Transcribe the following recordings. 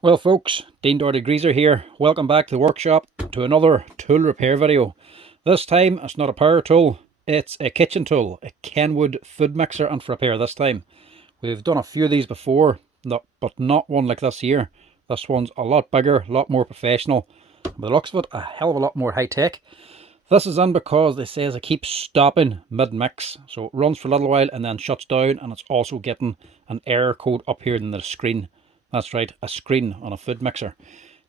Well folks, Dean Doherty Greaser here. Welcome back to the workshop to another tool repair video. This time it's not a power tool, it's a kitchen tool, a Kenwood food mixer and for repair this time. We've done a few of these before, but not one like this here. This one's a lot bigger, a lot more professional. By the looks of it, a hell of a lot more high tech. This is in because they says it keeps stopping mid-mix. So it runs for a little while and then shuts down, and it's also getting an error code up here in the screen. That's right, a screen on a food mixer.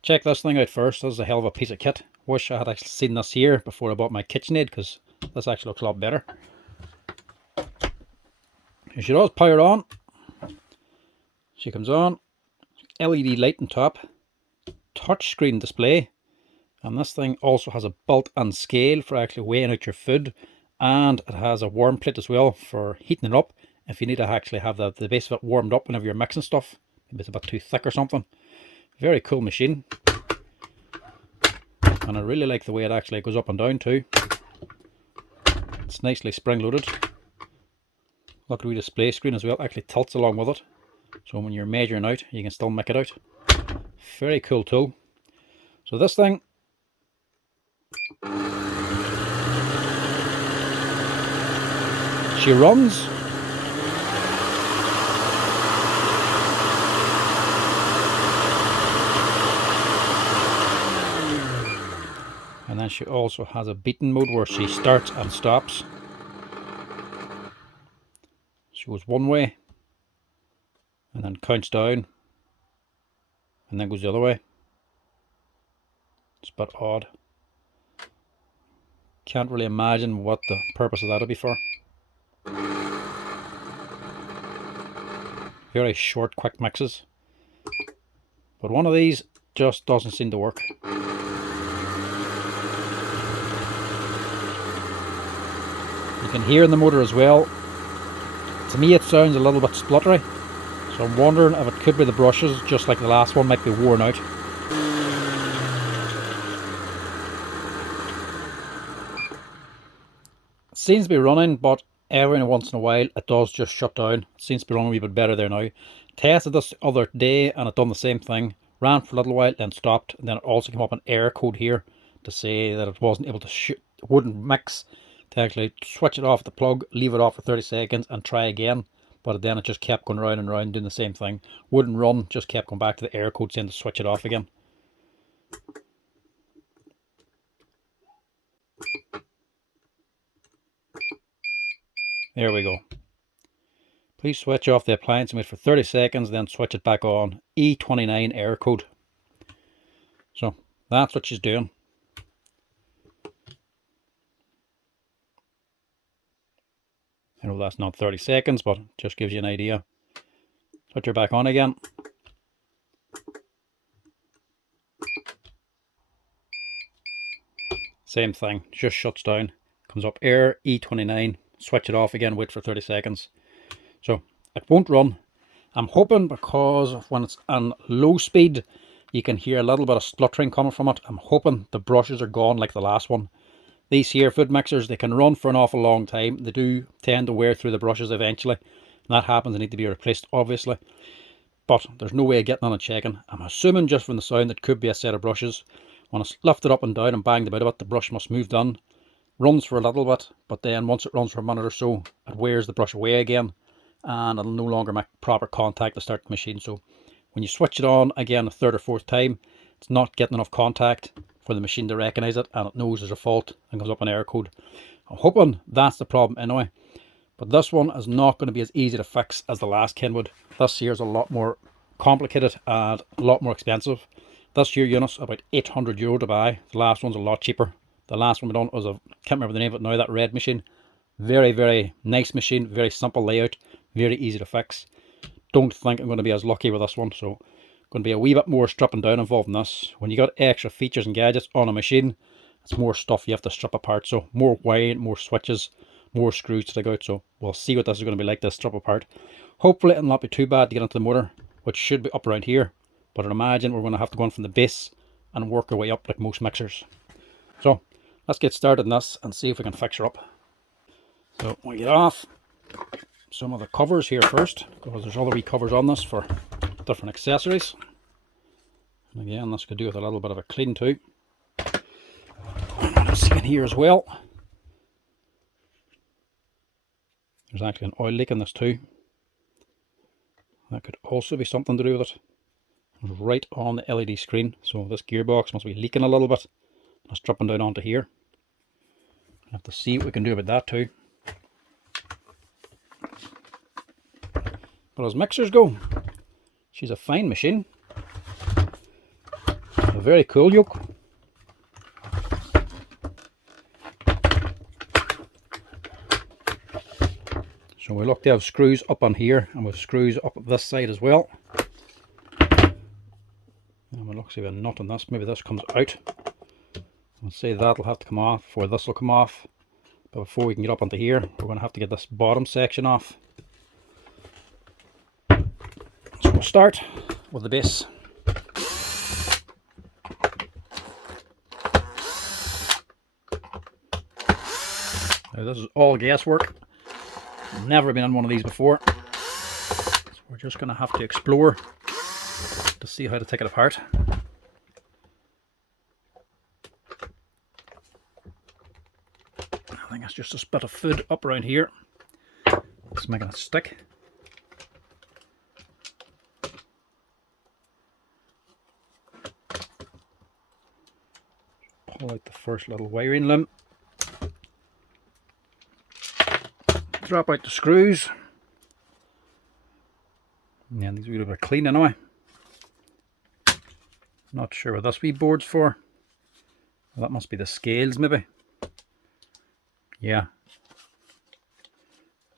Check this thing out first. This is a hell of a piece of kit. Wish I had actually seen this here before I bought my KitchenAid, because this actually looks a lot better. Here she does, power on. She comes on. LED light on top. Touch screen display. And this thing also has a built-in scale for actually weighing out your food, and it has a warm plate as well for heating it up if you need to actually have the base of it warmed up whenever you're mixing stuff. Maybe it's a bit too thick or something. Very cool machine, and I really like the way it actually goes up and down too. It's nicely spring-loaded. Look at the display screen as well, it actually tilts along with it, so when you're measuring out you can still make it out. Very cool tool. So this thing, she runs. And then she also has a beaten mode where she starts and stops. She goes one way and then counts down and then goes the other way. It's a bit odd. Can't really imagine what the purpose of that would be for. Very short, quick mixes. But one of these just doesn't seem to work. You can hear in the motor as well. To me it sounds a little bit spluttery. So I'm wondering if it could be the brushes, just like the last one, might be worn out. It seems to be running, but every once in a while it does just shut down. It seems to be running a wee bit better there now. Tested this the other day and it done the same thing. Ran for a little while, then stopped, and then it also came up an error code here to say that it wasn't able to wouldn't mix, to actually switch it off at the plug, leave it off for 30 seconds and try again. But then it just kept going round and round doing the same thing. Wouldn't run, just kept going back to the error code saying to switch it off again. There we go. Please switch off the appliance and wait for 30 seconds, then switch it back on. E29 error code. So that's what she's doing. I know that's not 30 seconds, but just gives you an idea. Switch her back on again. Same thing, just shuts down. Comes up error, E29. Switch it off again, wait for 30 seconds. So it won't run. I'm hoping because when it's on low speed, you can hear a little bit of spluttering coming from it. I'm hoping the brushes are gone like the last one. These here food mixers, they can run for an awful long time. They do tend to wear through the brushes eventually. And that happens, they need to be replaced obviously. But there's no way of getting on and checking. I'm assuming just from the sound it could be a set of brushes. When it's lifted up and down and banged about a bit, the brush must move down. Runs for a little bit, but then once it runs for a minute or so, it wears the brush away again. And it'll no longer make proper contact to start the machine. So when you switch it on again a third or fourth time, it's not getting enough contact for the machine to recognize it, and it knows there's a fault and comes up an error code. I'm hoping that's the problem anyway. But this one is not going to be as easy to fix as the last Kenwood. This here is a lot more complicated and a lot more expensive. This here unit's about €800 to buy. The last one's a lot cheaper. The last one we done was can't remember the name of it now, that red machine. Very, very nice machine, very simple layout, very easy to fix. Don't think I'm going to be as lucky with this one, so going to be a wee bit more stripping down involved in this. When you got extra features and gadgets on a machine, it's more stuff you have to strip apart. So more wiring, more switches, more screws to take out. So we'll see what this is going to be like, this strip apart. Hopefully it'll not be too bad to get into the motor, which should be up around here. But I imagine we're going to have to go in from the base and work our way up like most mixers. So let's get started on this and see if we can fix her up. So we get off some of the covers here first, because there's other wee covers on this for different accessories. And again, this could do with a little bit of a clean too. And what I'm seeing here as well, there's actually an oil leak in this too. That could also be something to do with it. Right on the LED screen, so this gearbox must be leaking a little bit. It's dropping down onto here. I have to see what we can do about that too. But as mixers go, she's a fine machine. A very cool yoke. So we look to have screws up on here, and with screws up this side as well. And we look, see a nut on this, maybe this comes out. I'll say that'll have to come off before this will come off. But before we can get up onto here, we're going to have to get this bottom section off. So we'll start with the base. Now this is all gas work. Never been on one of these before. So we're just going to have to explore to see how to take it apart. I think it's just a spit of food up around here. It's making it stick. Pull out the first little wiring limb. Drop out the screws. Yeah, these are a little bit clean anyway. Not sure what this wee board's for. Well, that must be the scales maybe. Yeah.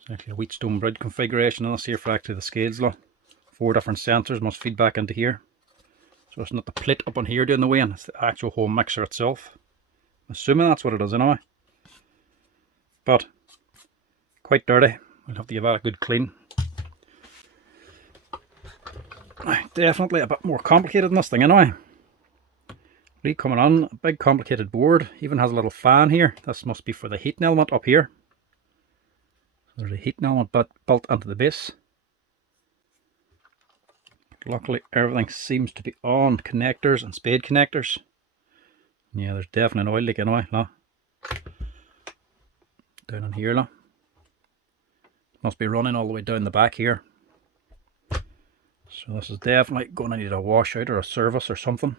It's actually a Wheatstone bridge configuration on this here for actually the scales though. 4 different sensors must feed back into here. So it's not the plate up on here doing the weighing, it's the actual whole mixer itself. I'm assuming that's what it is anyway. But quite dirty. We'll have to give that a good clean. Definitely a bit more complicated than this thing anyway. Lead coming on, a big complicated board, even has a little fan here. This must be for the heating element up here. There's a heating element built into the base. Luckily everything seems to be on. Connectors and spade connectors. Yeah, there's definitely an oil leak anyway. No. Down in here, no. Must be running all the way down the back here. So this is definitely going to need a washout or a service or something.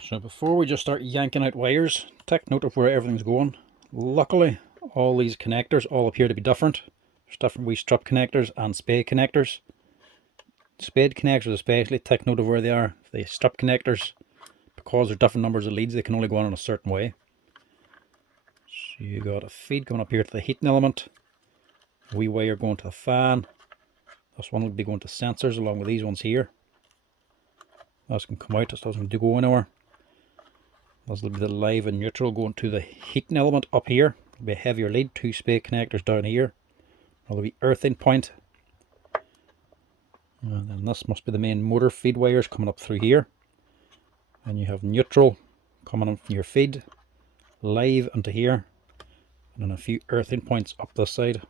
So before we just start yanking out wires, take note of where everything's going. Luckily, all these connectors all appear to be different. There's different wee strip connectors and spade connectors. Spade connectors especially, take note of where they are. The strip connectors, because there's different numbers of leads, they can only go on in a certain way. So you got a feed coming up here to the heating element. A wee wire going to the fan. This one will be going to sensors along with these ones here. This can come out, this doesn't go anywhere. This will be the live and neutral going to the heating element up here. There'll be a heavier lead, 2 spade connectors down here. There'll be earthing point. And then this must be the main motor feed wires coming up through here. And you have neutral coming in from your feed, live into here, and then a few earthing points up this side.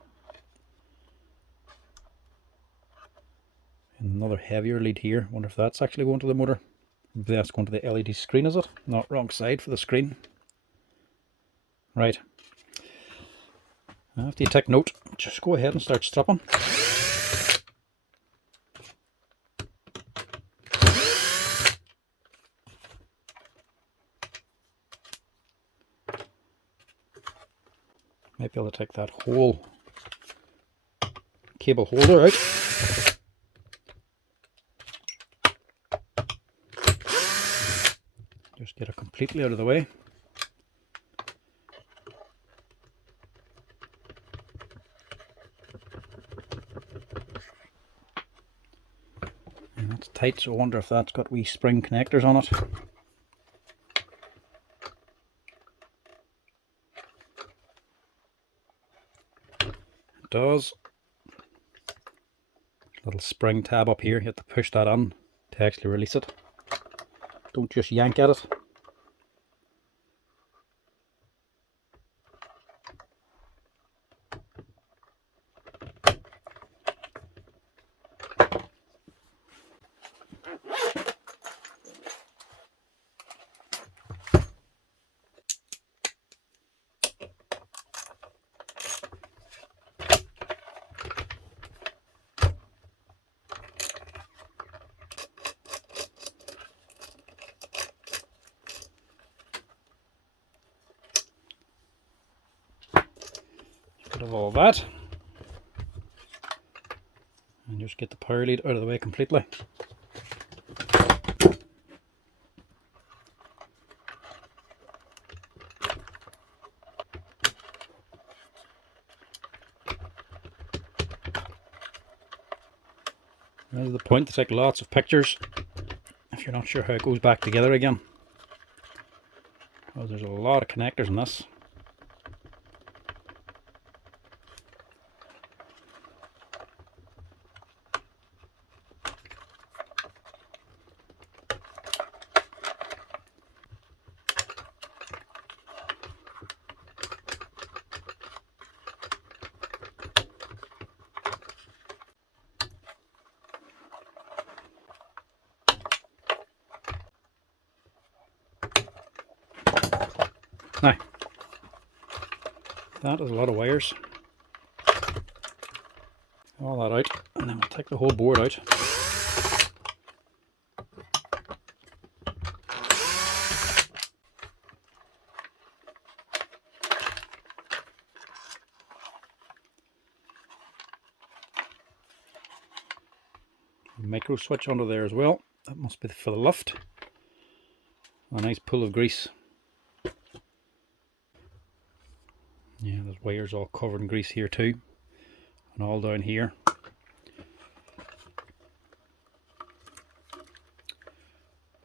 And another heavier lead here. Wonder if that's actually going to the motor. Maybe that's going to the LED screen, is it? Not wrong side for the screen. Right. After you take note, just go ahead and start stripping. Might be able to take that whole cable holder out. Just get it completely out of the way. And that's tight, so I wonder if that's got wee spring connectors on it. It does. Little spring tab up here, you have to push that on to actually release it. Don't just yank at it. rid of all that. And just get the power lead out of the way completely. There's the point to take lots of pictures if you're not sure how it goes back together again. Because there's a lot of connectors in this. Now, that is a lot of wires. All that out, and then we'll take the whole board out. Micro switch under there as well. That must be for the lift. A nice pull of grease. Yeah, there's wires all covered in grease here too, and all down here.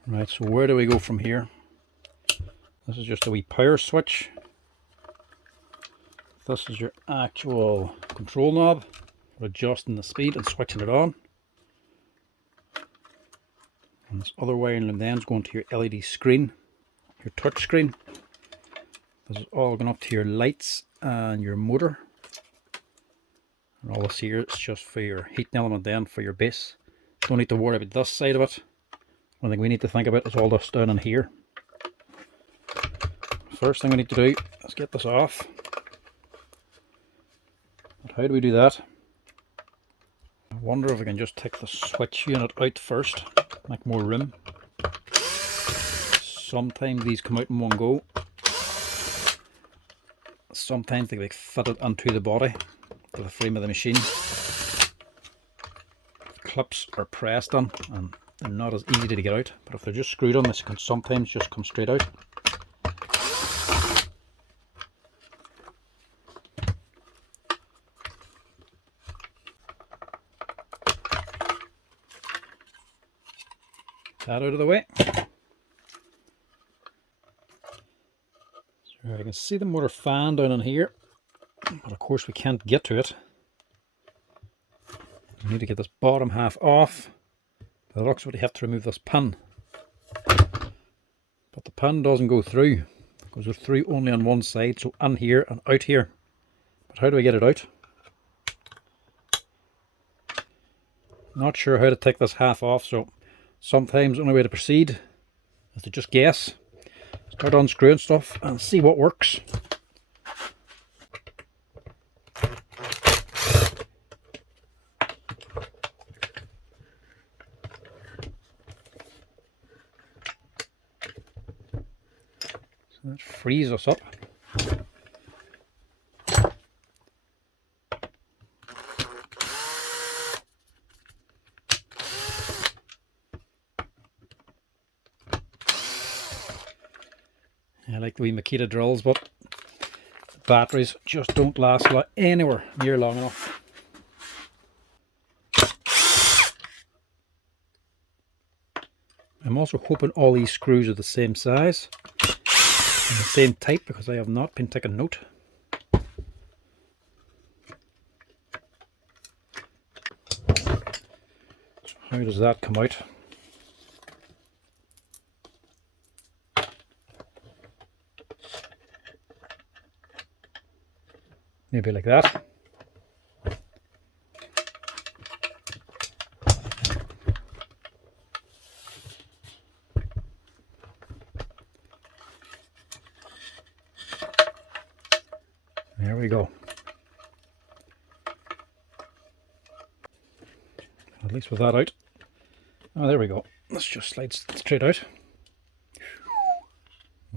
Right, so where do we go from here? This is just a wee power switch. This is your actual control knob for adjusting the speed and switching it on. And this other wiring then is going to your LED screen, your touch screen. This is all going up to your lights and your motor. And all this here is just for your heating element then, for your base. Don't need to worry about this side of it. One thing we need to think about is all this down in here. First thing we need to do is get this off. But how do we do that? I wonder if I can just take the switch unit out first, make more room. Sometimes these come out in one go. Sometimes they get fitted onto the body, to the frame of the machine. Clips are pressed on and they're not as easy to get out, but if they're just screwed on, this can sometimes just come straight out. That out of the way. So I can see the motor fan down in here, but of course we can't get to it. We need to get this bottom half off. By the looks of it, you have to remove this pin. But the pin doesn't go through. It goes through only on one side, so in here and out here. But how do I get it out? Not sure how to take this half off, so sometimes the only way to proceed is to just guess. Start unscrewing stuff and see what works. So that frees us up. I like the wee Makita drills, but the batteries just don't last anywhere near long enough. I'm also hoping all these screws are the same size and the same type, because I have not been taking note. So how does that come out? Maybe like that. There we go. At least with that out. Oh, there we go. Let's just slide straight out.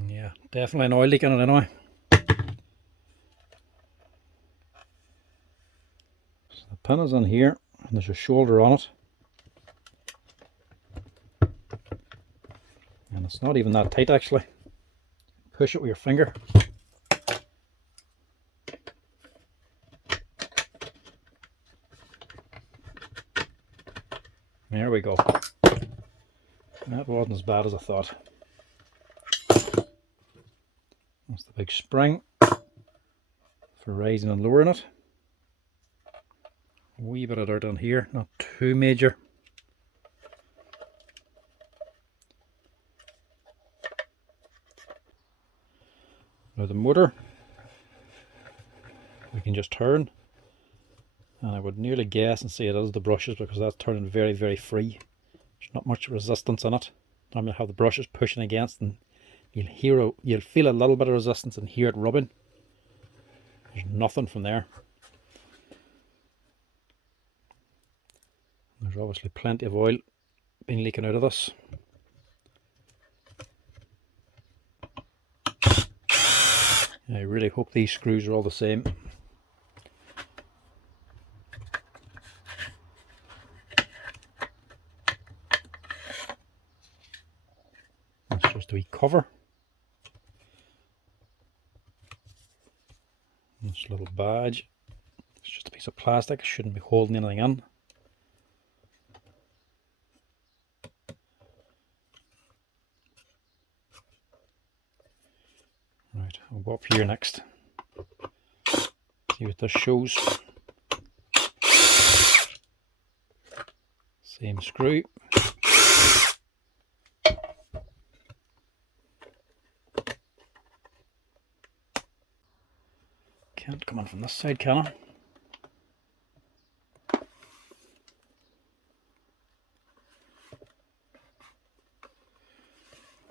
Yeah, definitely an oil leak in it anyway. pin is in here, and there's a shoulder on it. And it's not even that tight actually. Push it with your finger. There we go. That wasn't as bad as I thought. That's the big spring for raising and lowering it. A wee bit of dirt on here, not too major. Now the motor, we can just turn, and I would nearly guess and say it is the brushes, because that's turning very, very free. There's not much resistance in it. I'm going to have the brushes pushing against, and you'll feel a little bit of resistance and hear it rubbing. There's nothing from there. There's obviously plenty of oil been leaking out of this. I really hope these screws are all the same. That's just a wee cover. This little badge. It's just a piece of plastic, it shouldn't be holding anything in. Right, I'll go up here next. See what this shows. Same screw. Can't come on from this side, can I?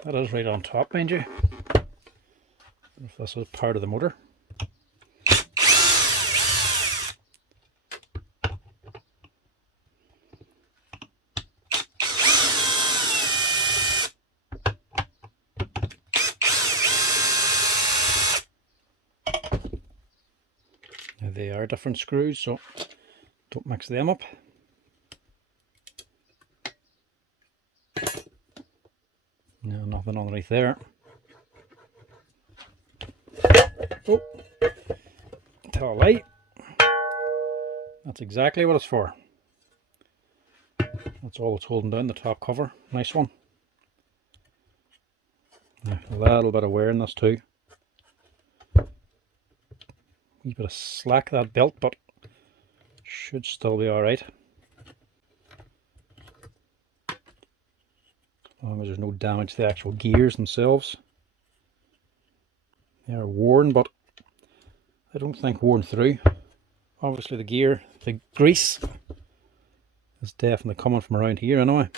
That is right on top, mind you. If this was part of the motor. Now they are different screws, so don't mix them up. No, nothing underneath there. Oh, tell a lie. That's exactly what it's for. That's all it's holding down, the top cover. Nice one. Now, a little bit of wear in this too. A wee bit of slack that belt, but should still be alright. As long as there's no damage to the actual gears themselves. They are worn, but I don't think worn through. Obviously the grease is definitely coming from around here anyway.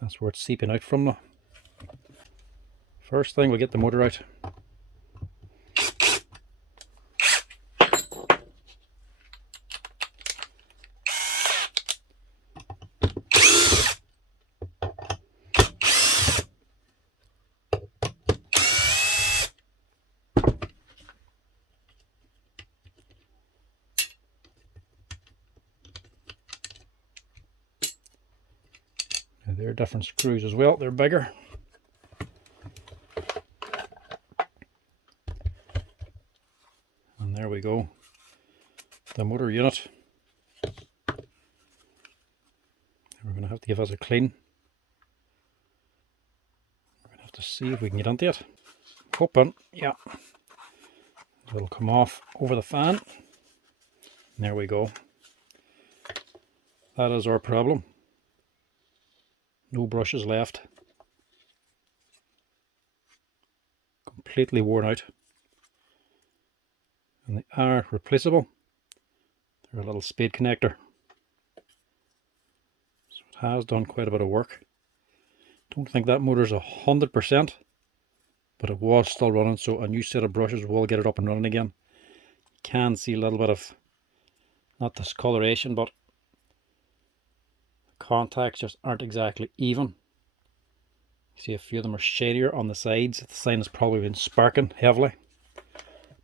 That's where it's seeping out from now. First thing, we'll get the motor out. They're different screws as well, they're bigger. And there we go, the motor unit. We're going to have to give us a clean. We're going to have to see if we can get into it. Hoping, yeah, it'll come off over the fan. And there we go. That is our problem. No brushes left. Completely worn out. And they are replaceable. They're a little spade connector. So it has done quite a bit of work. Don't think that motor's 100%, but it was still running, so a new set of brushes will get it up and running again. You can see a little bit of, not discoloration, but contacts just aren't exactly even. See, a few of them are shadier on the sides. The sign has probably been sparking heavily,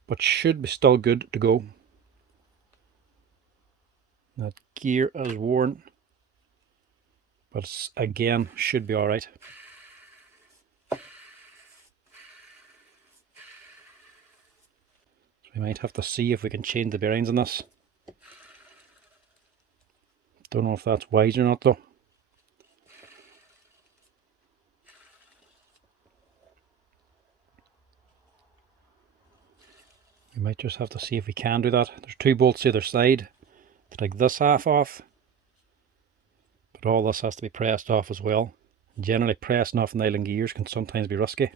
but should be still good to go. That gear is worn, but again should be all right. So we might have to see if we can change the bearings in this. Don't know if that's wise or not though. We might just have to see if we can do that. There's 2 bolts either side to take this half off, but all this has to be pressed off as well. Generally pressing off nylon gears can sometimes be risky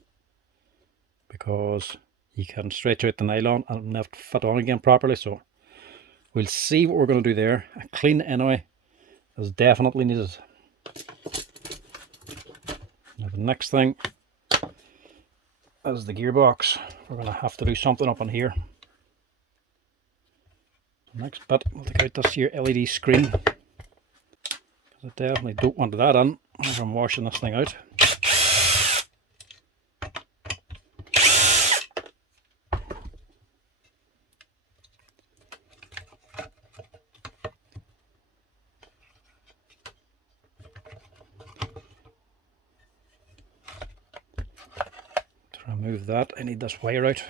because you can stretch out the nylon and it'll never fit on again properly. So we'll see what we're going to do there. A clean anyway is definitely needed. Now the next thing is the gearbox. We're going to have to do something up on here. The next bit, we'll take out this here LED screen, because I definitely don't want that in as I'm washing this thing out. To remove that, I need this wire out.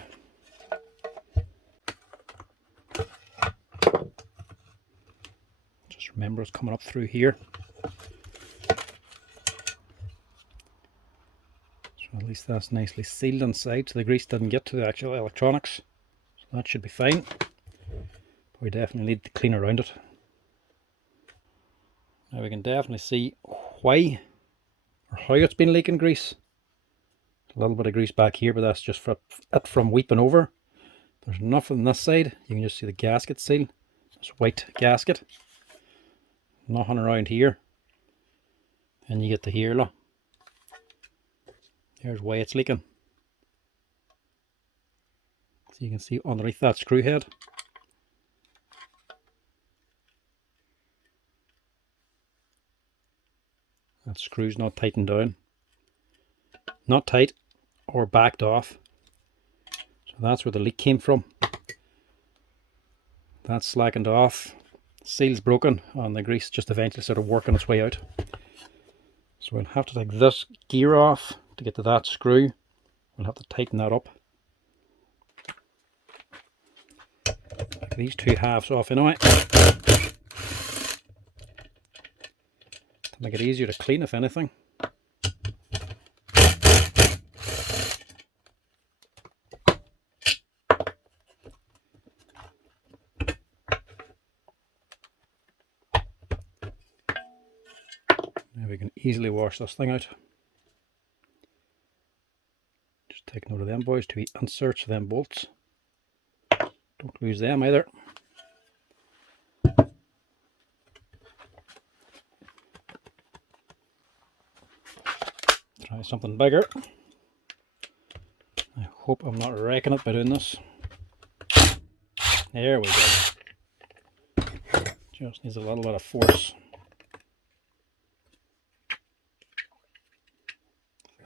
Just remember it's coming up through here. So at least that's nicely sealed inside so the grease didn't get to the actual electronics. So that should be fine. But we definitely need to clean around it. Now we can definitely see why or how it's been leaking grease. A little bit of grease back here, but that's just for it from weeping over. There's nothing on this side. You can just see the gasket seal. This white gasket. Nothing around here. And you get to here, look. Here's why it's leaking. So you can see underneath that screw head. That screw's not tightened down. Not tight or backed off. So that's where the leak came from. That's slackened off. Seal's broken and the grease just eventually started working its way out. So we'll have to take this gear off to get to that screw. We'll have to tighten that up. Take these 2 halves off anyway, to make it easier to clean if anything. Now we can easily wash this thing out. Just take note of them boys, to inserts of them bolts. Don't lose them either. Try something bigger. I hope I'm not wrecking it by doing this. There we go. Just needs a little bit of force.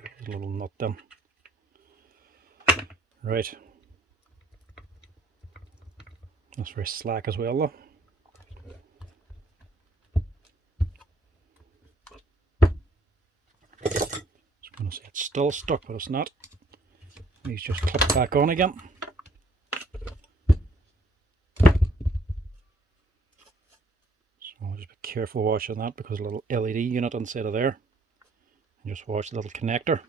There's a little nut then. Right. That's very slack as well though. Just going to say it's still stuck, but it's not. These just clip back on again. So I'll just be careful washing that because a little LED unit inside of there. And just wash the little connector.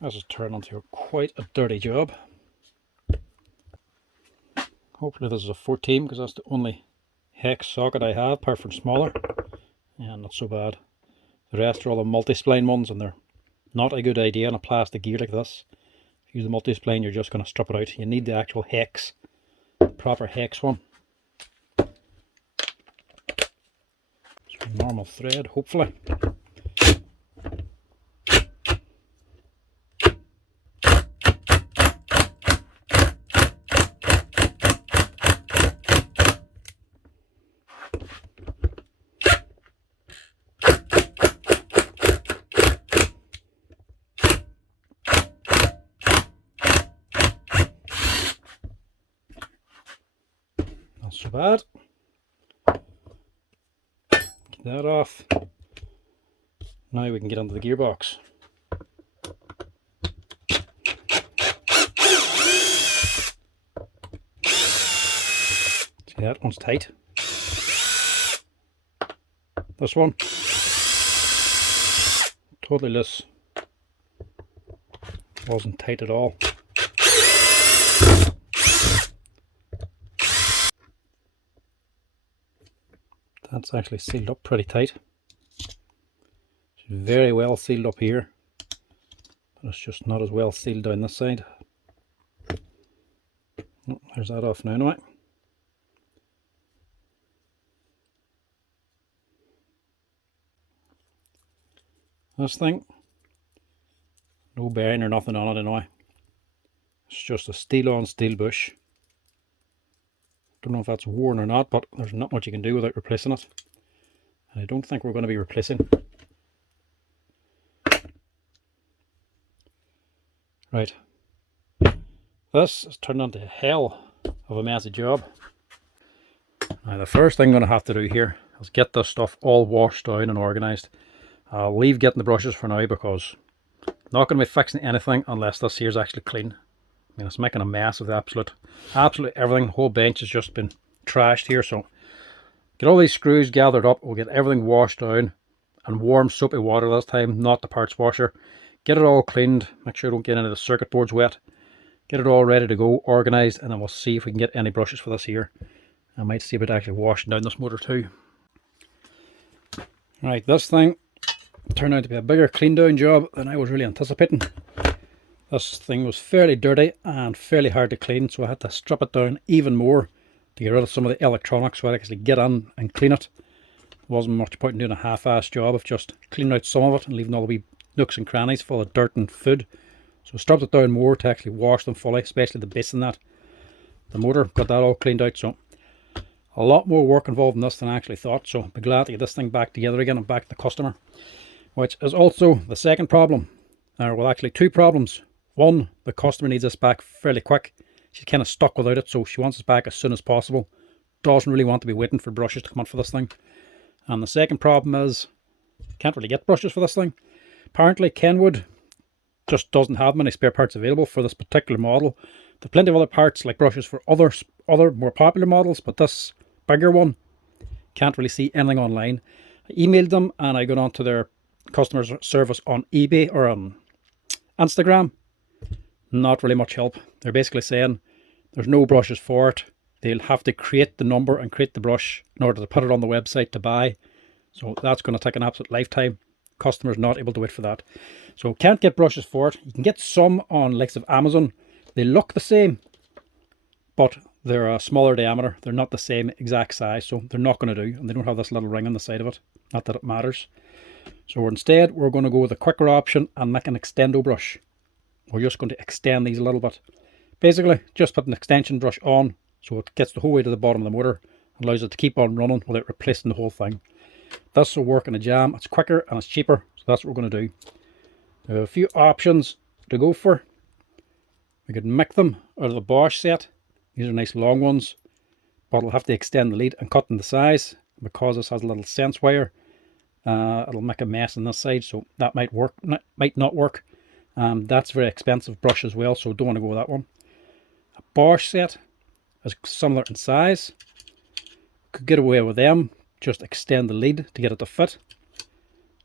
This is turning into quite a dirty job. Hopefully this is a 14 because that's the only hex socket I have, apart from smaller. Yeah, not so bad. The rest are all the multi-spline ones and they're not a good idea on a plastic gear like this. If you use the multi-spline, you're just going to strip it out. You need the actual hex, proper hex one. So normal thread, hopefully. Not so bad. That off. Now we can get into the gearbox. See, that one's tight. This one, totally loose. Wasn't tight at all. That's actually sealed up pretty tight. It's very well sealed up here, but it's just not as well sealed down this side. Oh, there's that off now anyway. This thing, no bearing or nothing on it anyway. It's just a steel on steel bush. Don't know if that's worn or not, but there's not much you can do without replacing it. And I don't think we're going to be replacing. Right. This has turned into hell of a messy job. Now the first thing I'm going to have to do here is get this stuff all washed down and organised. I'll leave getting the brushes for now because I'm not going to be fixing anything unless this here is actually clean. I mean, it's making a mess of the absolute everything. The whole bench has just been trashed here. So get all these screws gathered up. We'll get everything washed down and warm soapy water this time, not the parts washer. Get it all cleaned. Make sure I don't get any of the circuit boards wet. Get it all ready to go, organised, and then we'll see if we can get any brushes for this here. I might see about actually washing down this motor too. Right, this thing turned out to be a bigger clean down job than I was really anticipating. This thing was fairly dirty and fairly hard to clean, so I had to strip it down even more to get rid of some of the electronics so I could actually get in and clean it. There wasn't much point in doing a half-assed job of just cleaning out some of it and leaving all the wee nooks and crannies full of dirt and food. So I stripped it down more to actually wash them fully, especially the base and that. The motor, got that all cleaned out, so a lot more work involved in this than I actually thought. So I'll be glad to get this thing back together again and back to the customer. Which is also the second problem. Well, actually two problems. One, the customer needs this back fairly quick. She's kind of stuck without it, so she wants us back as soon as possible. Doesn't really want to be waiting for brushes to come out for this thing. And the second problem is, can't really get brushes for this thing. Apparently Kenwood just doesn't have many spare parts available for this particular model. There are plenty of other parts like brushes for other more popular models, but this bigger one, can't really see anything online. I emailed them and I got onto their customer service on eBay or on Instagram. Not really much help. They're basically saying there's no brushes for it. They'll have to create the number and create the brush in order to put it on the website to buy. So that's going to take an absolute lifetime. Customers not able to wait for that. So can't get brushes for it. You can get some on likes of Amazon. They look the same, but they're a smaller diameter. They're not the same exact size, so they're not going to do. And they don't have this little ring on the side of it. Not that it matters. So instead, we're going to go with a quicker option and make an extendo brush. We're just going to extend these a little bit. Basically, just put an extension brush on so it gets the whole way to the bottom of the motor and allows it to keep on running without replacing the whole thing. This will work in a jam. It's quicker and it's cheaper, so that's what we're going to do. There are a few options to go for. We could make them out of the Bosch set. These are nice long ones, but we'll have to extend the lead and cut in the size. Because this has a little sense wire, it'll make a mess on this side, so that might work, might not work. That's a very expensive brush as well, so don't want to go with that one. A Bosch set is similar in size. Could get away with them. Just extend the lead to get it to fit,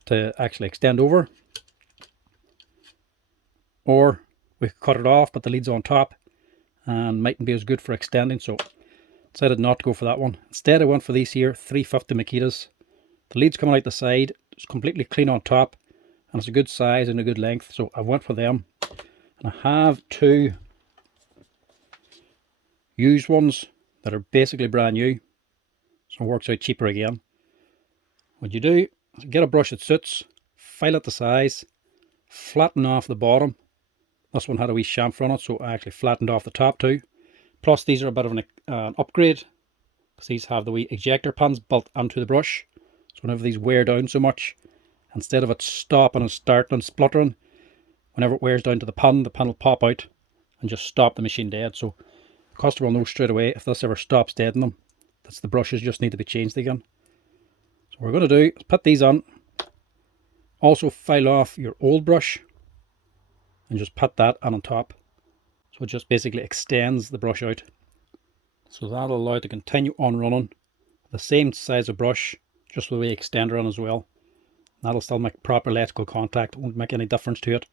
to actually extend over. Or we could cut it off, but the lead's on top and mightn't be as good for extending, so decided not to go for that one. Instead I went for these here 350 Makitas. The lead's coming out the side, it's completely clean on top, and it's a good size and a good length, so I went for them. And I have two used ones that are basically brand new, so it works out cheaper again. What you do is get a brush that suits, file it the size, flatten off the bottom. This one had a wee chamfer on it, so I actually flattened off the top too. Plus these are a bit of an upgrade, because these have the wee ejector pins built onto the brush. So whenever these wear down so much, instead of it stopping and starting and spluttering, whenever it wears down to the pin will pop out and just stop the machine dead. So the customer will know straight away if this ever stops dead in them, that's the brushes just need to be changed again. So what we're going to do is put these on. Also file off your old brush and just put that on top. So it just basically extends the brush out. So that'll allow it to continue on running. The same size of brush, just with the extender on as well. That'll still make proper electrical contact. It won't make any difference to it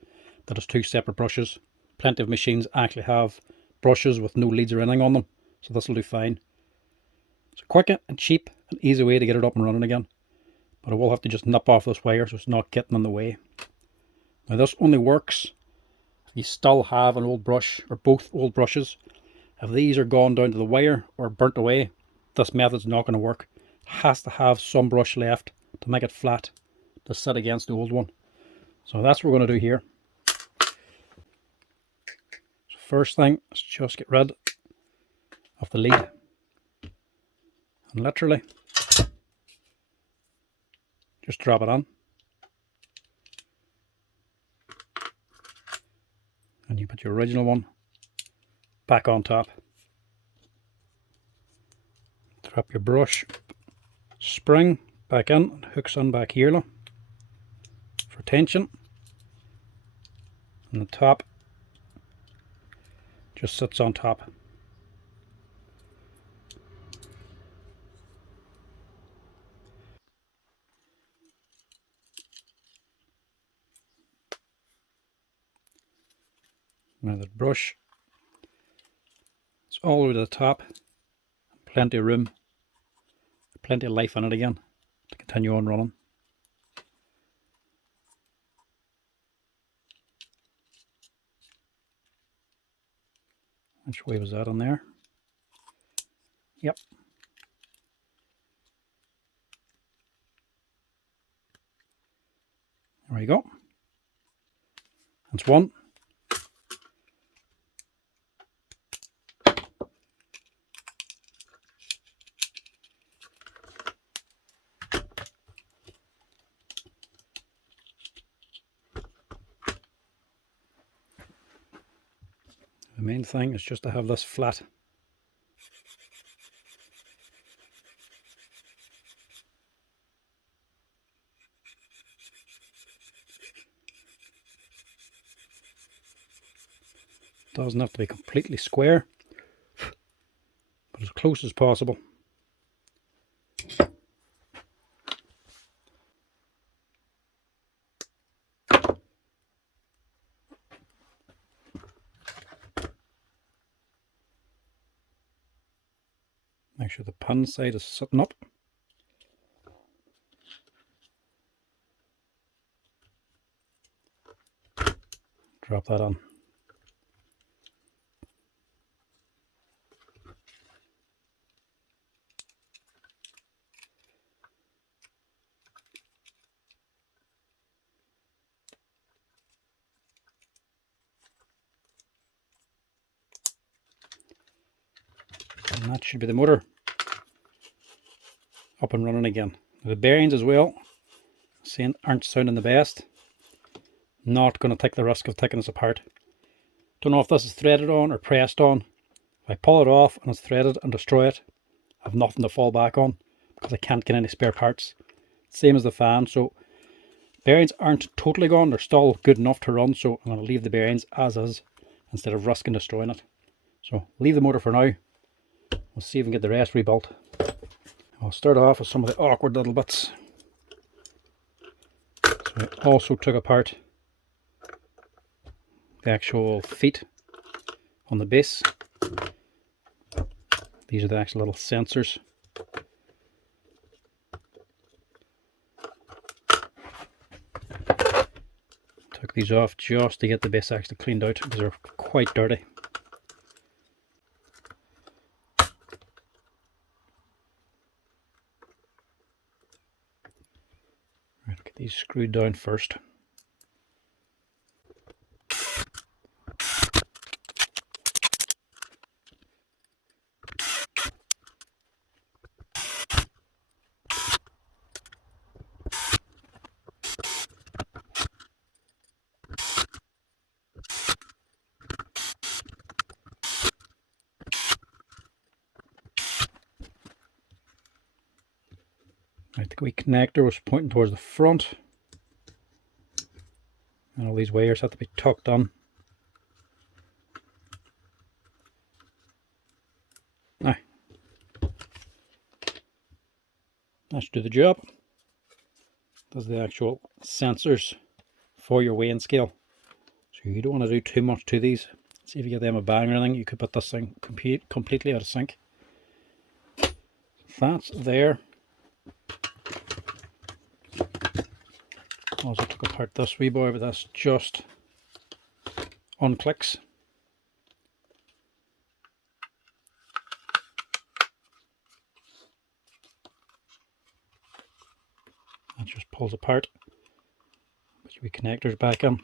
that it's two separate brushes. Plenty of machines actually have brushes with no leads or anything on them, so this will do fine. It's a quick and cheap and easy way to get it up and running again, but I will have to just nip off this wire so it's not getting in the way. Now this only works if you still have an old brush or both old brushes. If these are gone down to the wire or burnt away, this method's not going to work. It has to have some brush left to make it flat to sit against the old one. So that's what we're going to do here. So first thing is just get rid of the lead. And literally just drop it on. And you put your original one back on top. Drop your brush spring back in and hooks on back here for tension. And the top just sits on top. Now the brush is all the way to the top. Plenty of room, plenty of life in it again to continue on running. Which way was that on there? Yep. There we go. That's one. The main thing is just to have this flat. Doesn't have to be completely square, but as close as possible. Make sure the pin side is sitting up. Drop that on. And that should be the motor up and running again. The bearings as well aren't sounding the best. Not going to take the risk of taking this apart. Don't know if this is threaded on or pressed on. If I pull it off and it's threaded and destroy it, I have nothing to fall back on because I can't get any spare parts. Same as the fan, so bearings aren't totally gone, they're still good enough to run, so I'm going to leave the bearings as is instead of risking destroying it. So leave the motor for now. We'll see if we can get the rest rebuilt. I'll start off with some of the awkward little bits. So I also took apart the actual feet on the base. These are the actual little sensors. Took these off just to get the base actually cleaned out because they're quite dirty. Right, get these screwed down first. Right, the wee connector was pointing towards the front, and all these wires had to be tucked on. Now, that should do the job. Does the actual sensors for your weighing scale. So you don't want to do too much to these. See if you get them a bang or anything, you could put this thing completely out of sync. That's there. Also took apart this wee boy, but that's just on clicks. That just pulls apart. Put your wee connectors back in.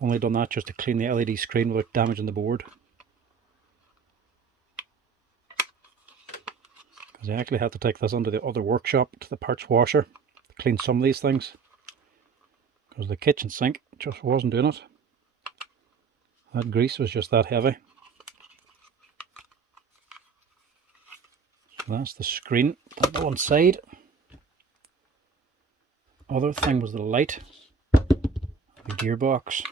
Only done that just to clean the LED screen without damaging the board. Because I actually had to take this into the other workshop to the parts washer to clean some of these things. Because the kitchen sink just wasn't doing it. That grease was just that heavy. So that's the screen on the one side. Other thing was the light, the gearbox.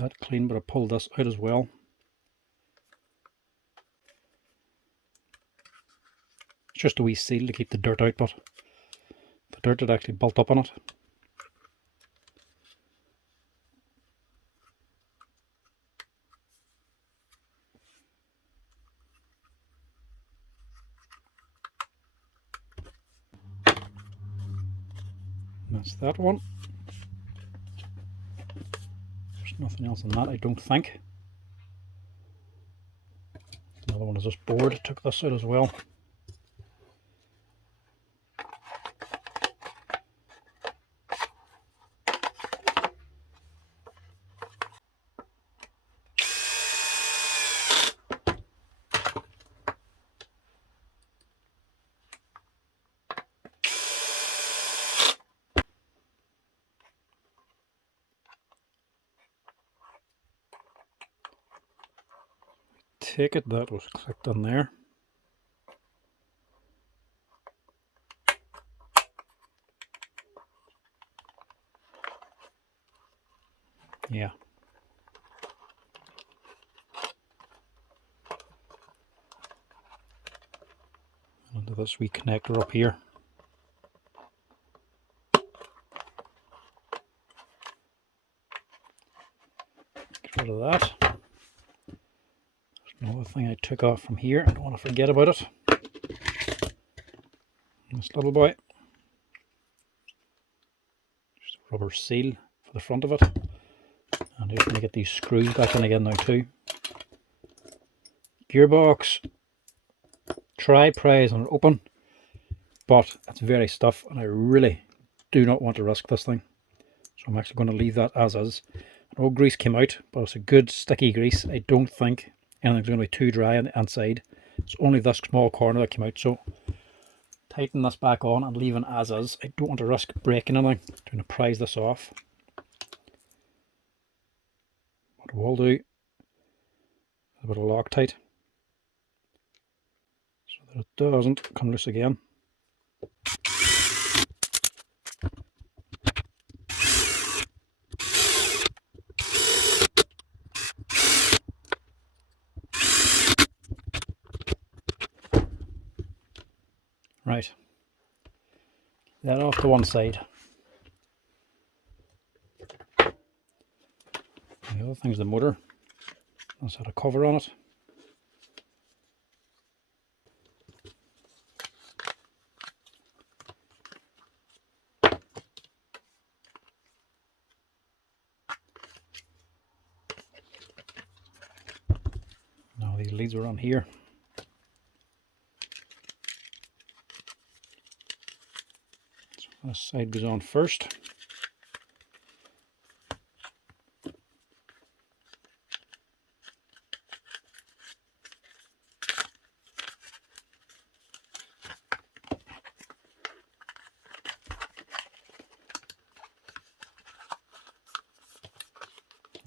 That clean, but I pulled this out as well. It's just a wee seal to keep the dirt out, but the dirt had actually built up on it. And that's that one. There's nothing else on that, I don't think. Another one is this board. Took this out as well. Take it that was clicked on there. Yeah. Into this wee connector up here. Get rid of that. There's another thing I took off from here. I don't want to forget about it. This little boy. Just a rubber seal for the front of it. And just going to get these screws back in again now too. Gearbox. Try prise and open, but it's very stiff and I really do not want to risk this thing. So I'm actually going to leave that as is. All grease came out, but it's a good sticky grease. I don't think anything's going to be too dry on the inside. It's only this small corner that came out, so tighten this back on and leaving as is. I don't want to risk breaking anything. I'm going to prise this off. What we'll do, a bit of Loctite, so that it doesn't come loose again. Right, that off to one side. The other thing's the motor. That's had a cover on it. Now these leads are on here. So this side goes on first.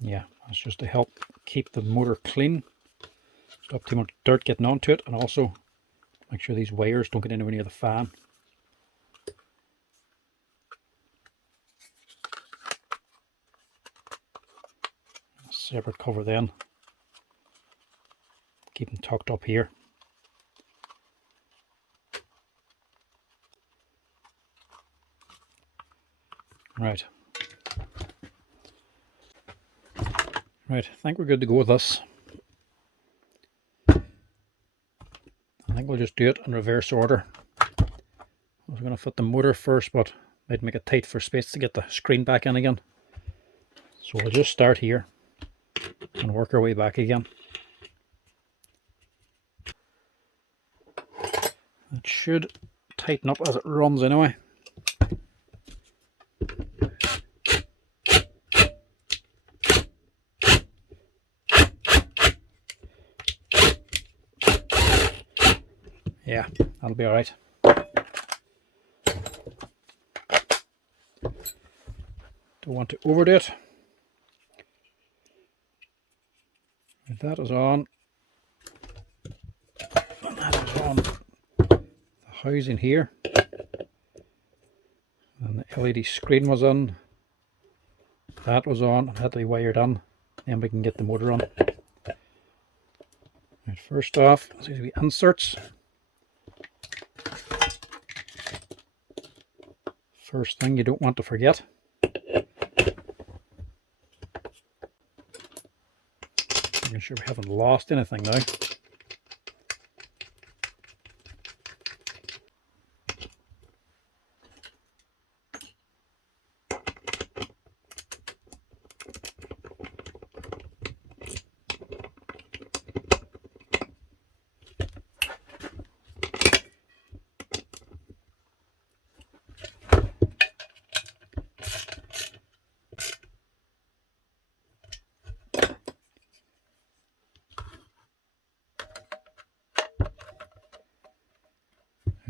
Yeah, that's just to help keep the motor clean, stop too much dirt getting onto it, and also make sure these wires don't get anywhere near the fan. Separate cover then, keep them tucked up here. Right, I think we're good to go with this. I think we'll just do it in reverse order. I was going to fit the motor first, but might make it tight for space to get the screen back in again. So we'll just start here and work our way back again. It should tighten up as it runs anyway. Yeah, that'll be alright. Don't want to overdo it. That is on. And that is on the housing here. And the LED screen was on. That was on. It had to be wired on. Then we can get the motor on. Right, first off, these will be inserts. First thing you don't want to forget. Making sure we haven't lost anything now.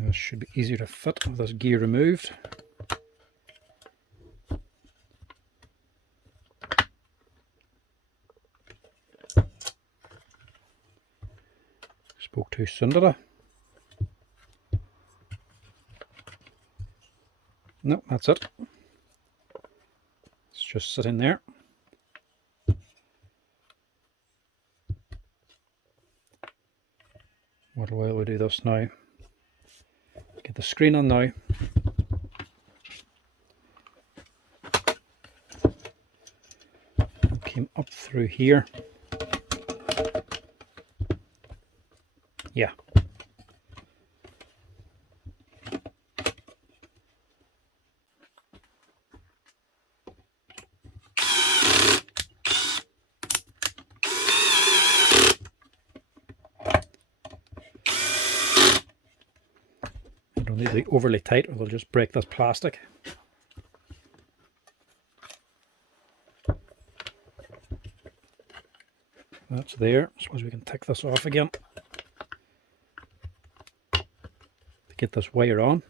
This should be easier to fit with this gear removed. Spoke too soon, did I? No, that's it. It's just sitting there. What will we do this now? Get the screen on now. Came up through here. Yeah. Don't need to be overly tight or they'll just break this plastic. That's there. Suppose we can take this off again to get this wire on.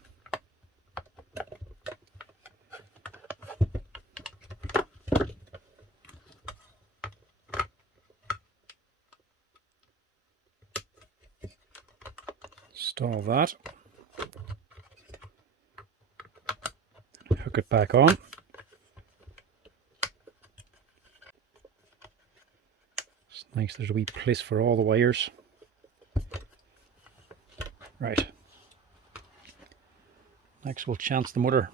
Install that. Hook it back on. It's nice, there's a wee place for all the wires. Right. Next we'll chance the motor.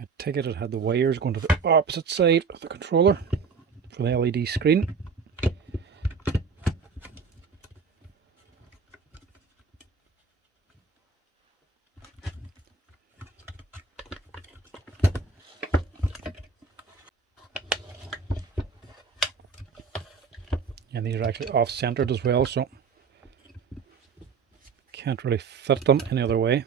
I take it had the wires going to the opposite side of the controller for the LED screen. And these are actually off-centered as well, so can't really fit them any other way.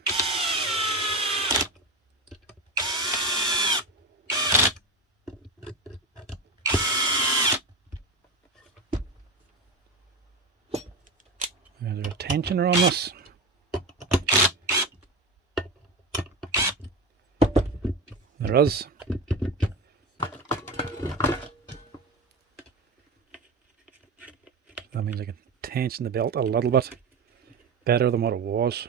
There's a tensioner on this. There is. That means I can tension the belt a little bit better than what it was.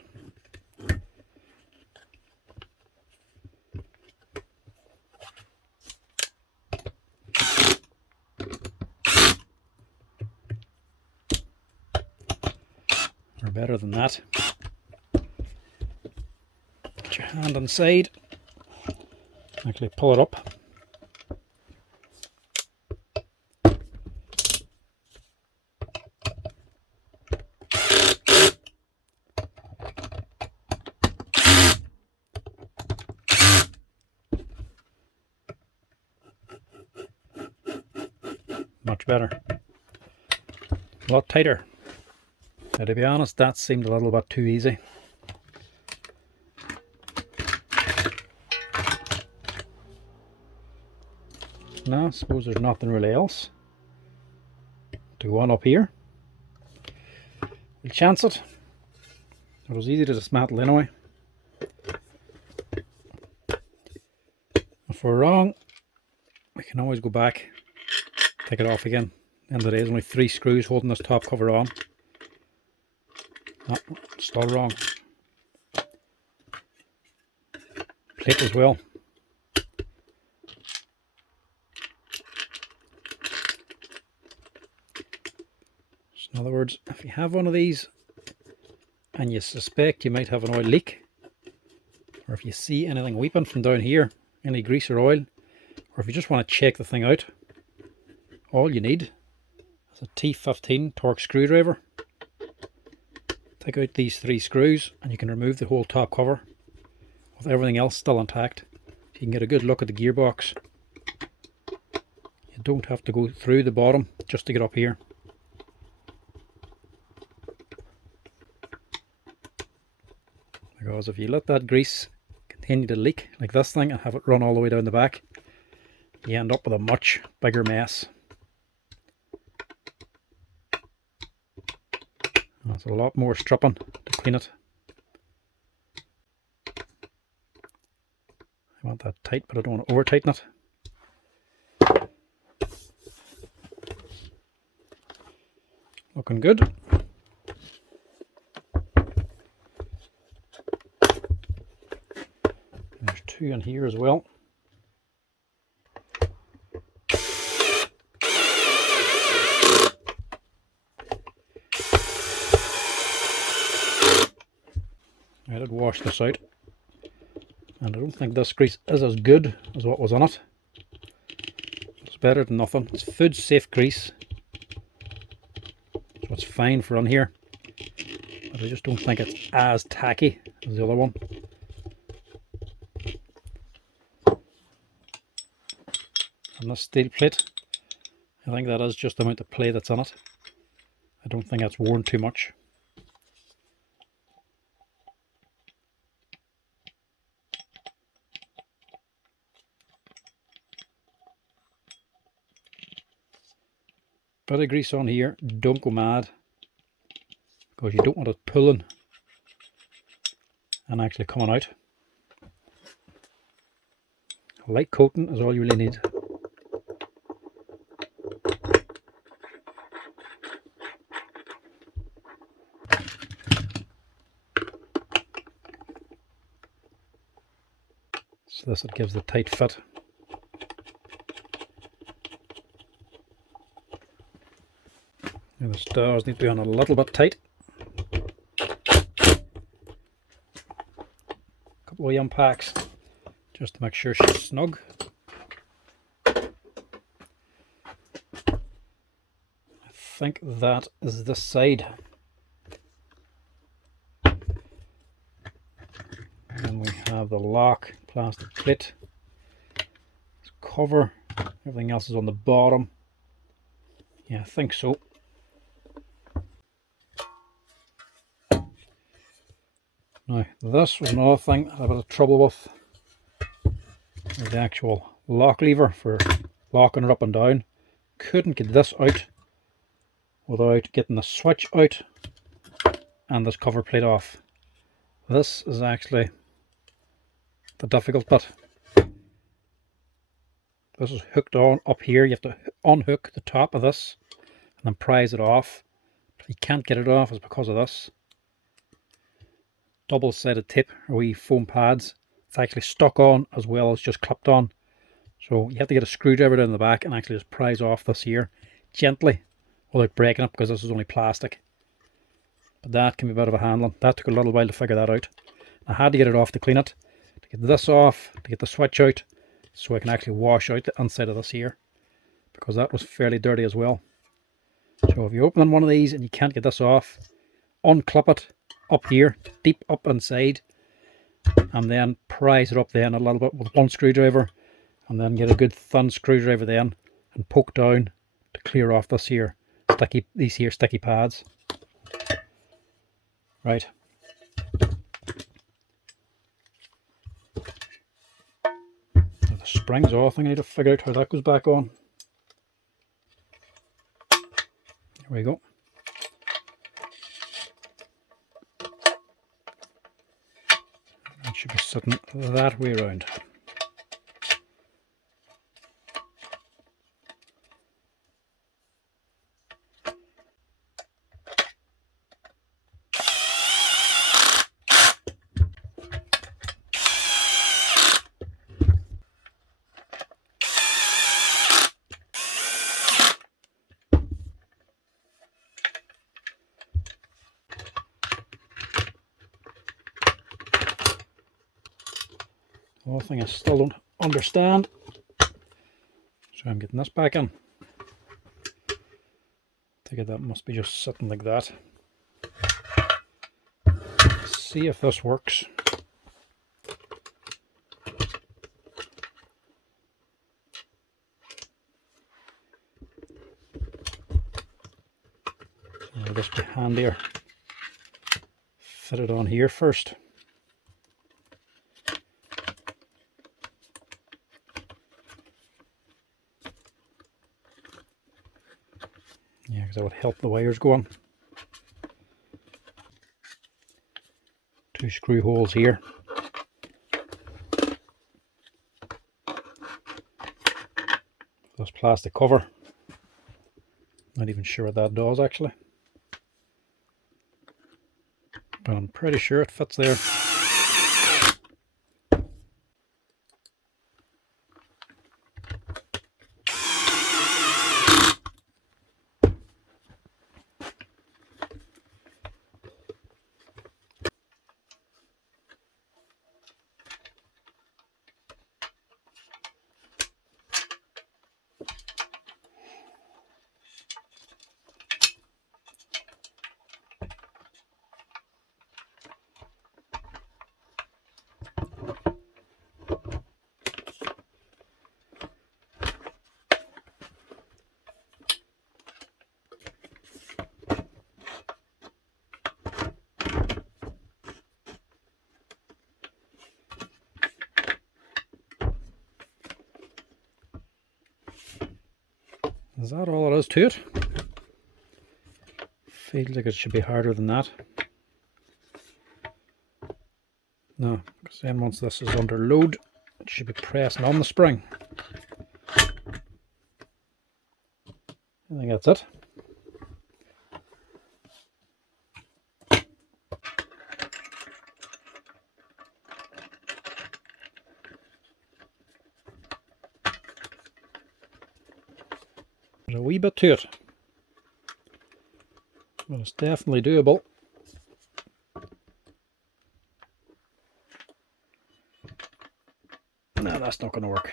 Or better than that. Get your hand inside. Actually pull it up. Much better. A lot tighter. Now, to be honest, that seemed a little bit too easy. No, I suppose there's nothing really else to go on up here. We'll chance it. It was easy to dismantle anyway. If we're wrong, we can always go back, take it off again. At the end of the day, there's only 3 screws holding this top cover on. Oh, still wrong. Plate as well. In other words, if you have one of these and you suspect you might have an oil leak, or if you see anything weeping from down here, any grease or oil, or if you just want to check the thing out, all you need is a T15 torque screwdriver. Take out these 3 screws and you can remove the whole top cover with everything else still intact. So you can get a good look at the gearbox. You don't have to go through the bottom just to get up here. Because if you let that grease continue to leak like this thing and have it run all the way down the back, you end up with a much bigger mess. That's a lot more stripping to clean it. I want that tight, but I don't want to over tighten it. Looking good. There's 2 in here as well. I did wash this out, and I don't think this grease is as good as what was on it. It's better than nothing. It's food safe grease, so it's fine for on here, but I just don't think it's as tacky as the other one. And this steel plate, I think that is just the amount of play that's on it. I don't think that's worn too much. Bit of grease on here, don't go mad, because you don't want it pulling and actually coming out. A light coating is all you really need. So this, it gives the tight fit. The stars need to be on a little bit tight. Couple of unpacks just to make sure she's snug. I think that is this side. And we have the lock, plastic plate, cover, everything else is on the bottom. Yeah, I think so. Now, this was another thing I had a bit of trouble with. The actual lock lever for locking it up and down. Couldn't get this out without getting the switch out and this cover plate off. This is actually the difficult bit. This is hooked on up here. You have to unhook the top of this and then prise it off. If you can't get it off, it's because of this double-sided tip or wee foam pads. It's actually stuck on as well as just clipped on. So you have to get a screwdriver down the back and actually just prise off this here gently without breaking it, because this is only plastic. But that can be a bit of a handling. That took a little while to figure that out. I had to get it off to clean it, to get this off, to get the switch out, so I can actually wash out the inside of this here, because that was fairly dirty as well. So if you open one of these and you can't get this off, unclip it up here, deep up inside, and then prise it up then a little bit with one screwdriver, and then get a good thin screwdriver then and poke down to clear off this here these sticky pads. Right. Now the spring's off. I need to figure out how that goes back on. There we go. It should be sitting that way around. The whole thing I still don't understand, so I'm getting this back in. Take it that must be just sitting like that. Let's see if this works. It'll just be handier. Fit it on here first. Yeah, because that would help the wires go on. 2 screw holes here. This plastic cover. Not even sure what that does actually, but I'm pretty sure it fits there. Is that all there is to it? Feels like it should be harder than that. No, because then once this is under load, it should be pressing on the spring. I think that's it. There's a wee bit to it, but it's definitely doable. No, that's not going to work.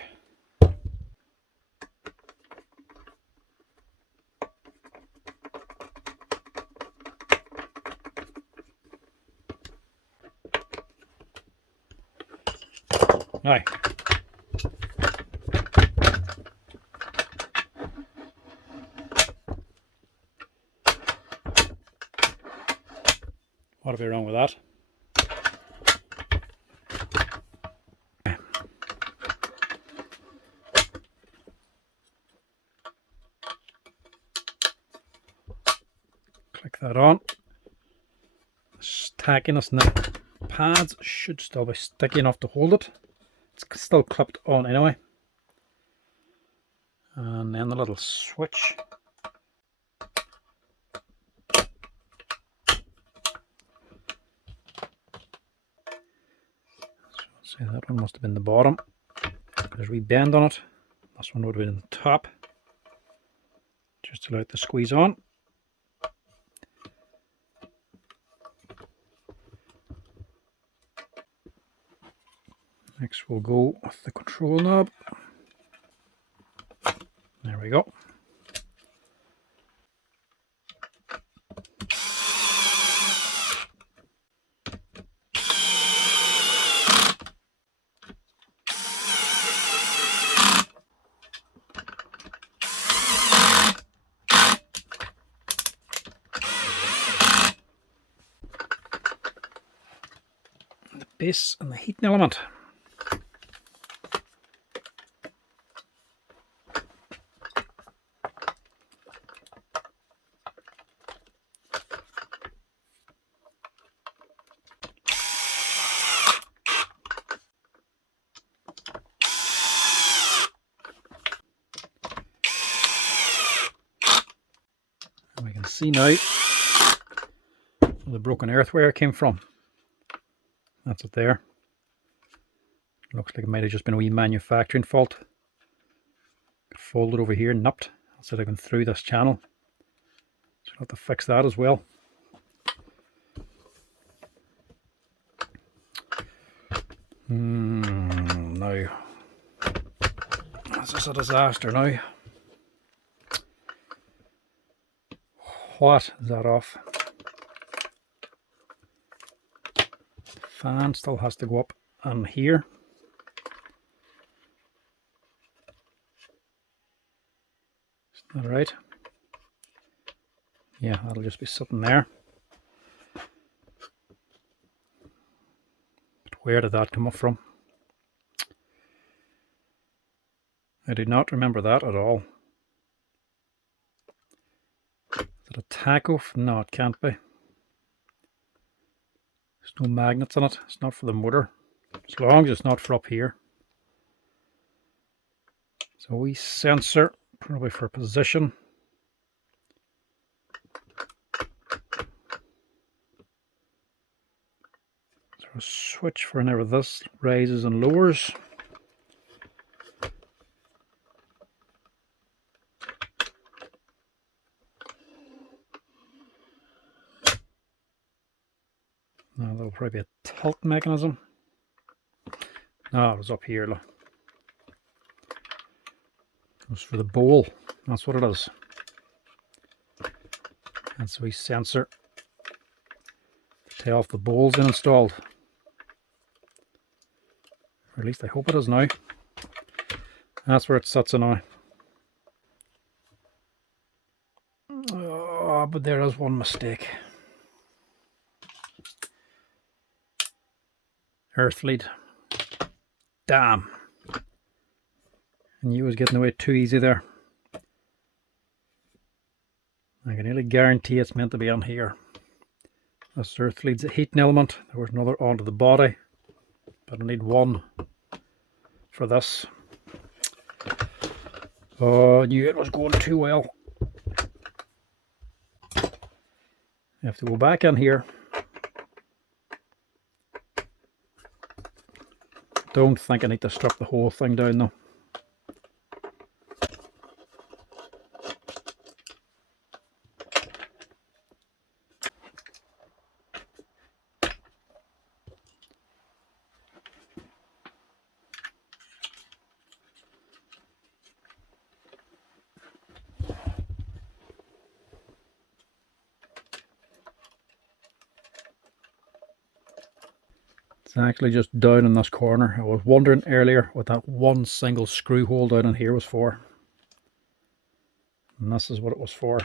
Aye. What'll be wrong with that? Click that on. tackiness, and the pads should still be sticky enough to hold it. It's still clipped on anyway. And then the little switch. See, that one must have been the bottom. There's a wee bend on it. This one would have been the top. Just to let the squeeze on. Next we'll go with the control knob. There we go. The base and the heating element. And we can see now where the broken earthware came from. That's it there. Looks like it might have just been a wee manufacturing fault. Folded over here, nipped instead of going through this channel. So I'll have to fix that as well. Now, this is a disaster now. What is that off? The fan still has to go up on here. Is that right? Yeah, that'll just be sitting there. But where did that come up from? I do not remember that at all. Is it a taco? No, it can't be. There's no magnets on it. It's not for the motor. As long as it's not for up here. So we sensor, probably for position. So a switch for whenever this rises and lowers. Now that'll probably be a tilt mechanism. No, it was up here. Look. It was for the bowl. That's what it is. That's a wee sensor to tell if the bowl's in installed. Or at least I hope it is now. That's where it sits now. Oh, but there is one mistake. Earth lead. Damn. I knew it was getting away too easy there. I can nearly guarantee it's meant to be on here. This earth lead's a heating element. There was another onto the body, but I need one for this. Oh, I knew it was going too well. I have to go back in here. Don't think I need to strip the whole thing down though. It's actually just down in this corner. I was wondering earlier what that one single screw hole down in here was for. And this is what it was for.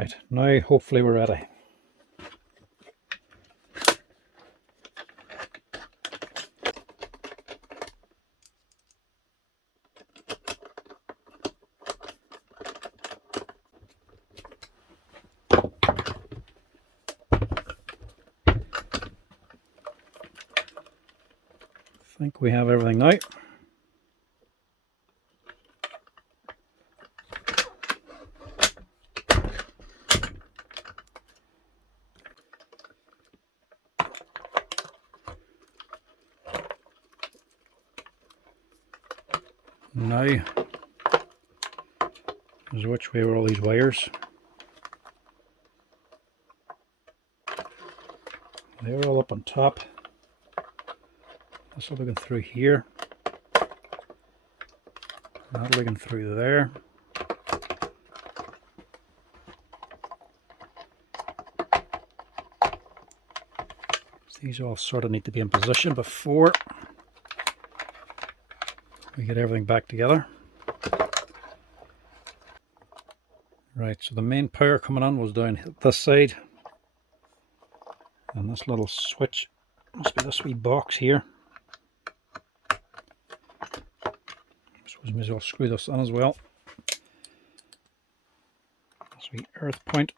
Right, now hopefully we're ready. I think we have everything now. Now, is which way are all these wires? They're all up on top. That's looking through here. That looking through there. These all sort of need to be in position before we get everything back together. Right, so the main power coming on was down this side, and this little switch must be this wee box here. So we may as well screw this on as well. This wee earth point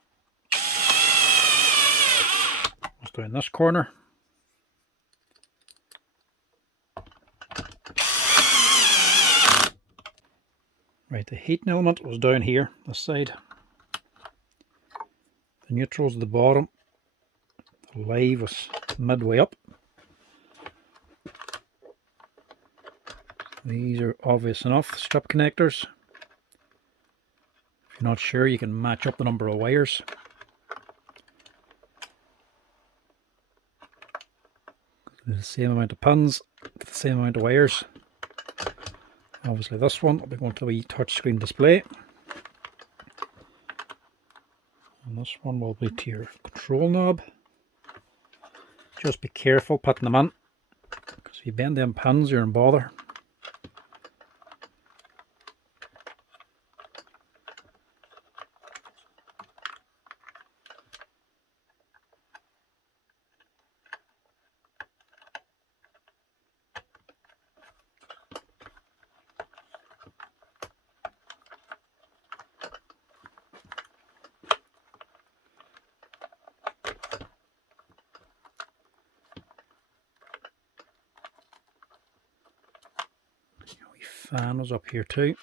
was down this corner. Right, the heating element was down here, this side. The neutral's at the bottom. The live was midway up. These are obvious enough, strip connectors. If you're not sure, you can match up the number of wires. The same amount of pins, the same amount of wires. Obviously this one will be going to be touchscreen display. And this one will be to your control knob. Just be careful putting them in, because if you bend them pins you're in bother. Fan was up here too.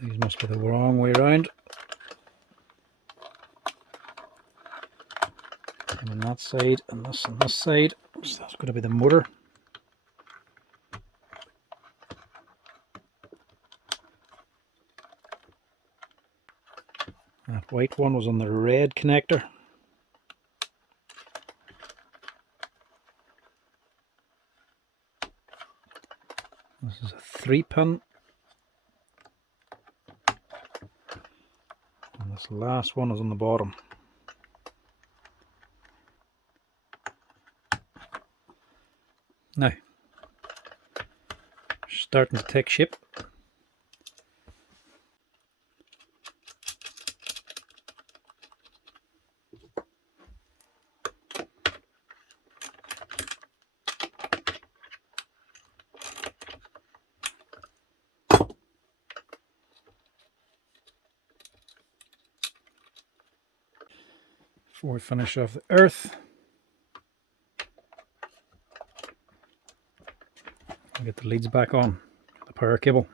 These must be the wrong way around. And on that side and this on this side. So that's going to be the motor. That white one was on the red connector. This is a 3-pin. And this last one is on the bottom. Now, starting to take shape. Before we finish off the earth, I'll get the leads back on the power cable.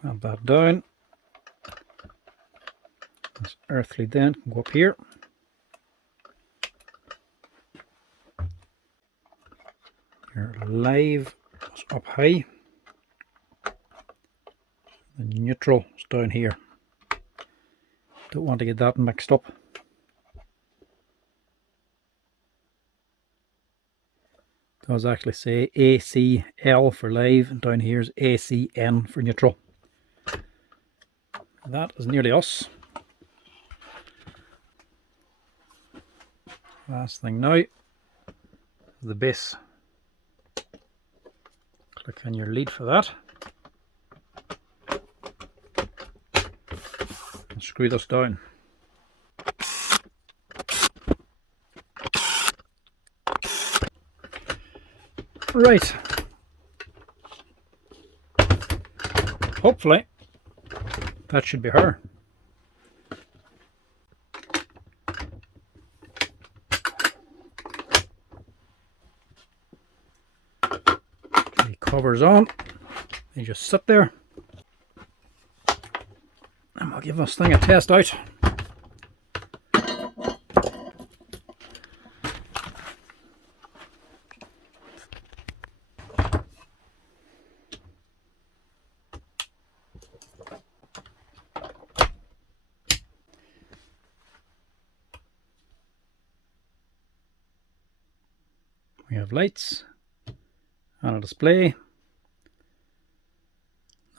Clamp that down. This earth lead then can go up here. Your live is up high. The neutral is down here. Don't want to get that mixed up. It does actually say ACL for live, and down here is ACN for neutral. And that is nearly us. Last thing now, the base. Click on your lead for that. And screw this down. Right. Hopefully that should be her. Okay, covers on. They just sit there. And we'll give this thing a test out. We have lights and a display.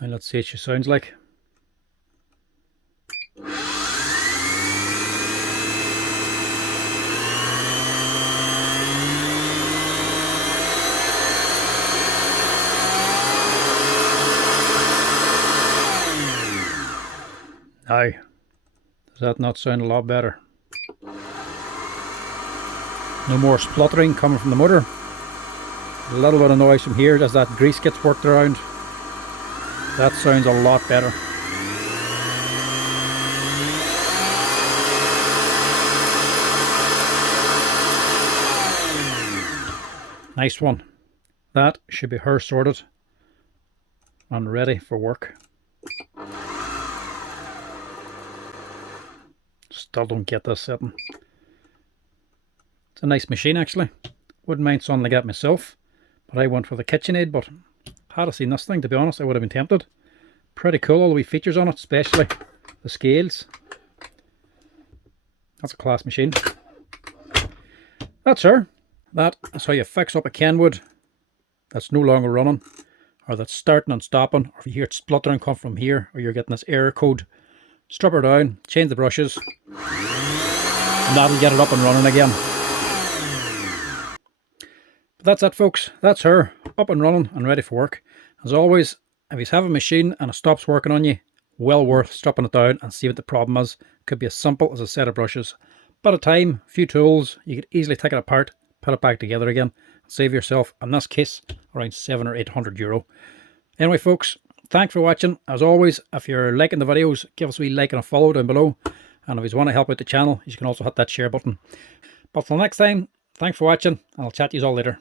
Now let's see what she sounds like. Now, does that not sound a lot better? No more spluttering coming from the motor. A little bit of noise from here as that grease gets worked around. That sounds a lot better. Nice one. That should be her sorted and ready for work. Still don't get this setting. It's a nice machine actually. Wouldn't mind something like that myself, but I went for the KitchenAid. But had I seen this thing, to be honest, I would have been tempted. Pretty cool, all the wee features on it, especially the scales. That's a class machine. That's her. That is how you fix up a Kenwood that's no longer running, or that's starting and stopping, or if you hear it spluttering come from here, or you're getting this error code. Strip her down, change the brushes, and that'll get it up and running again. But that's it, folks. That's her up and running and ready for work. As always, if you have a machine and it stops working on you, well worth stripping it down and see what the problem is. It could be as simple as a set of brushes. Bit of time, a few tools, you could easily take it apart, put it back together again, and save yourself, in this case, around €700 or €800. Anyway, folks, thanks for watching. As always, if you're liking the videos, give us a wee like and a follow down below. And if you want to help out the channel, you can also hit that share button. But till next time, thanks for watching, and I'll chat to you all later.